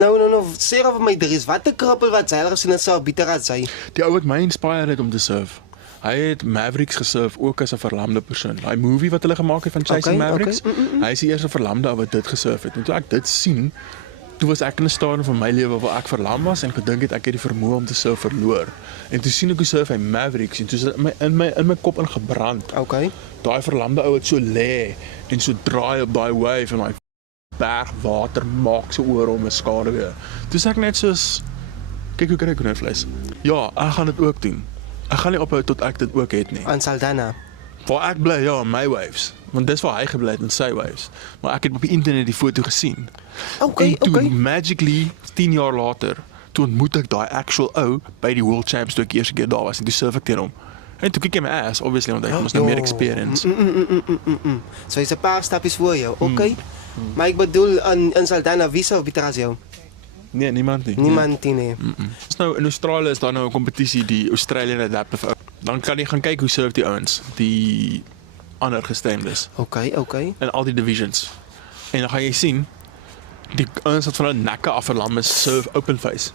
Nou, sê vir my Dries, wat 'n krippel wat seil gesien het sou bitter as hy. Die ou wat my inspireer het om te surf. Hy het Mavericks gesurf ook as 'n verlamde persoon. Daai movie wat hulle gemaak het van Chasing Mavericks, hy is die eerste verlamde ou wat dit gesurf het. En toe ek dit sien, toe was ek in 'n stadium van my lewe waar ek verlam was en gedink het ek het die vermoë om te surf verloor. En toe sien ek hoe surf hy Mavericks en toe is dit in my kop ingebrand. Okay. Daai verlamde ou wat so lê en so draai op daai wave en daai berg water maak so oor hom 'n skaduwee. Toe sê ek net soos kyk hoe kry ek nou vleis. Ja, ek gaan dit ook doen. Ek gaan nie ophou tot ek dit ook het nie. Aan Saldanha. Waar ek bly, ja, my waves. Want dis waar hy gebly het in sy waves. Maar ek het op die internet die foto gesien. Okay, en toe magically 10 jaar later, toe ontmoet ek daai actual ou by die World Champs toe ek eerste keer daar was en toe surf ek teen hom. En toe kyk hy my ass, obviously, want hy was nou meer experience. So hy's 'n paar stappies voor jou. Okay. Maar ek bedoel in Saldanha, wie sou bitter as jou? Nee, niemand nie. Niemand nie. Dis nou in Australië is daar nou 'n kompetisie, die Australian Adaptive. Dan kan jy gaan kyk hoe surf die ouens, die ander gestemdes Okay. in al die divisions. En dan gaan jy sien die ouens wat van hulle nekke af verlam is surf open face.